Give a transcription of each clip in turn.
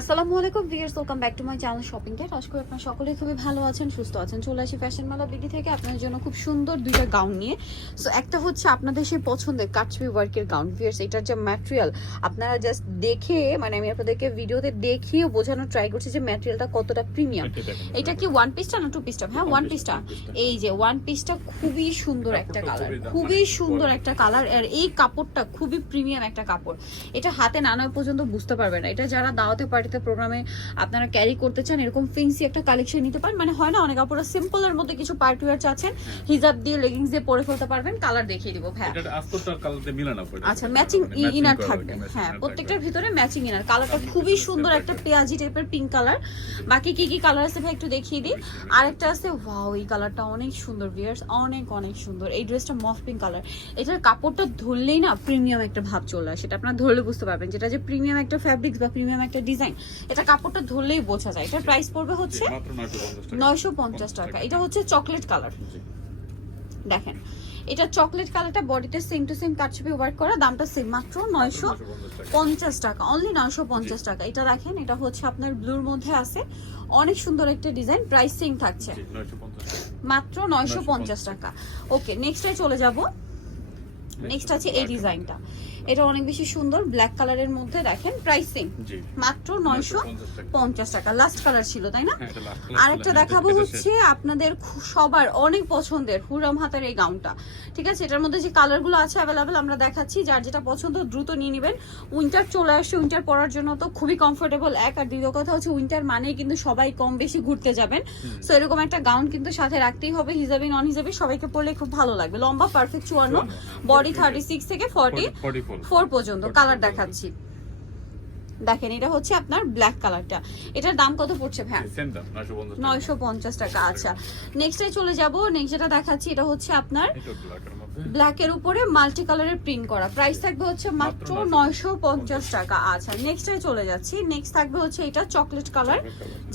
আসসালামু আলাইকুম viewers welcome back to my channel shopping date আশা করি আপনারা সকলেই খুবই ভালো আছেন সুস্থ আছেন। চলে আসি ফ্যাশন মেলা বিডি থেকে আপনাদের জন্য খুব সুন্দর দুইটা গাউন নিয়ে। সো একটা হচ্ছে আপনাদের সেই পছন্দের কাটছবি ওয়ার্কের গাউন ভিয়ার্স এটার যে ম্যাটেরিয়াল আপনারা জাস্ট দেখে মানে আমি আপনাদেরকে ভিডিওতে দেখিয়ে বোঝানোর ট্রাই করছি যে ম্যাটেরিয়ালটা কতটা প্রিমিয়াম এটা কি ওয়ান পিসটা না টু পিসটা হ্যাঁ ওয়ান পিসটা এই যে ওয়ান পিসটা খুবই সুন্দর একটা কালার খুবই সুন্দর একটা কালার আর এই কাপড়টা খুবই প্রিমিয়াম একটা কাপড়। এটা হাতে নানা পর্যন্ত বুঝতে পারবে না। এটা যারা দাওয়াতে পার্টিতে প্রোগ্রামে আপনারা ক্যারি করতে চান এরকম ফেন্সি একটা কালেকশন নিতে পারেন। মানে হয় না অনেক আপুরা সিম্পল এর মধ্যে কিছু পার্টি ওয়্যার চাচ্ছেন হিজাব দিয়ে লেগিংস দিয়ে পরে ফেলতে পারবেন কালার দেখিয়ে দিব হ্যাঁ এটা আস্তরটার কালারতে মিলে না পড়ে আচ্ছা ম্যাচিং মানে ইনার থাকবে। হ্যাঁ প্রত্যেকটার ভিতরে ম্যাচিং ইনার কালারটা খুবই সুন্দর একটা পেঁয়াজি টাইপের পিঙ্ক কালার বাকি কি কি কালার আছে ভাই একটু দেখিয়ে দিই। আরেকটা আছে ওয়াও এই কালারটা অনেক সুন্দর ভিয়ার্স অনেক অনেক সুন্দর। এই ড্রেসটা মফ পিঙ্ক কালার এটার কাপড়টা ধরলেই না প্রিমিয়াম একটা ভাব চলে আসে। সেটা আপনারা ধরলে বুঝতে পারবেন। যেটা যে প্রিমিয়াম একটা ফ্যাব্রিক্স বা প্রিমিয়াম একটা ডিজাইন এটা কাপড়টা ধরলেই বোঝা যায়। এটার প্রাইস পড়বে হচ্ছে জি, মাত্র 950 টাকা। নয়শো পঞ্চাশ টাকা। এটা হচ্ছে চকলেট কালার দেখেন এটা চকলেট কালারটা বডিতে সেম টু সেম কাটছবি ওয়ার্ক করা দামটা সেম মাত্র নয়শো পঞ্চাশ টাকা। অনলি নয়শো পঞ্চাশ টাকা। এটা দেখেন এটা হচ্ছে আপনার ব্লুর মধ্যে আছে। অনেক সুন্দর একটা ডিজাইন প্রাইস সেম থাকছে। জি, 950 টাকা। মাত্র নয়শো পঞ্চাশ টাকা। ওকে নেক্সটে চলে যাব। নেক্সট আছে এই ডিজাইনটা এটা অনেক বেশি সুন্দর ব্ল্যাক কালারের মধ্যে দেখেন প্রাইসিং মাত্র নয়শো পঞ্চাশ টাকা। লাস্ট কালার ছিল তাই না? হ্যাঁ, আরেকটা দেখাবো হচ্ছে আপনাদের সবার অনেক পছন্দের হুরাম হাতের এই গাউনটা ঠিক আছে? এটার মধ্যে যে কালারগুলো আছে অ্যাভেলেবেল আমরা দেখাচ্ছি। যার যেটা পছন্দ দ্রুত নিয়ে নেবেন। উইন্টার চলে আসছে উইন্টার পরার জন্য তো খুবই কমফোর্টেবল এক আর দ্বিতীয় কথা হচ্ছে উইন্টার মানেই কিন্তু সবাই কম বেশি ঘুরতে যাবেন। সো এরকম একটা গাউন কিন্তু সাথে রাখতেই হবে হিসাবে নন হিসাবে সবাইকে পরলে খুব ভালো লাগবে। লম্বা পারফেক্ট চুয়ান্ন। বডি থার্টি সিক্স থেকে ফর্টি 44 ফোর পর্যন্ত কালার দেখাচ্ছি। দেখেন এটা হচ্ছে আপনার ব্ল্যাক কালারটা এটার দাম কত পড়ছে ভ্যান জি, same দাম, 950 টাকা। নয়শো পঞ্চাশ টাকা আচ্ছা। নেক্সটে চলে যাব। নেক্সট যেটা দেখাচ্ছি এটা হচ্ছে আপনার ব্ল্যাকের উপরে মাল্টি কালারের প্রিন্ট করা। প্রাইস থাকবে হচ্ছে মাত্র মাত্র নয়শো পঞ্চাশ টাকা। আচ্ছা। নেক্সটে চলে যাচ্ছি। নেক্সট থাকবে হচ্ছে এটা চকলেট কালার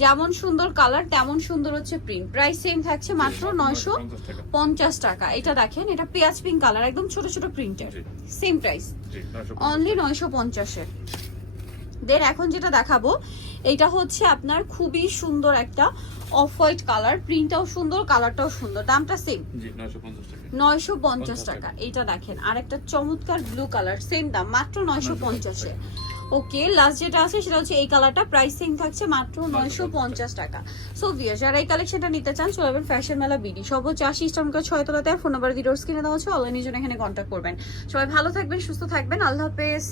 যেমন সুন্দর কালার তেমন সুন্দর হচ্ছে প্রিন্ট প্রাইস সেম থাকছে মাত্র নয়শো পঞ্চাশ টাকা। এটা দেখেন এটা পেঁয়াজ পিঙ্ক কালার একদম ছোট ছোট প্রিন্টের সেম প্রাইস অনলি নয়শো পঞ্চাশের। দেন এখন যেটা দেখাবো এটা হচ্ছে আপনার খুবই সুন্দর একটা অফ হোয়াইট কালার প্রিন্টটাও সুন্দর কালারটাও সুন্দর দামটা সেম জি, 950 টাকা। নয়শো পঞ্চাশ টাকা টাকা। এটা দেখেন। আর একটা চমৎকার ব্লু কালার সেম দাম মাত্র নয়শো পঞ্চাশে ওকে লাস্ট যেটা আছে সেটা হচ্ছে এই কালারটা প্রাইস সেম থাকছে মাত্র নয়শো পঞ্চাশ টাকা। সো ভিয়ার যারা এই কালেকশনটা নিতে চান চলে যাবেন ফ্যাশন মেলা বিডি সর্বোচ্চ আশি ইস্টামকার ছয় তলাতে ফোন নাম্বার ভিডিওস কিনে দেওয়া হচ্ছে অনলাইনের জন্য এখানে কন্ট্যাক্ট করবেন। সবাই ভালো থাকবেন সুস্থ থাকবেন আল্লাহ হাফেজ।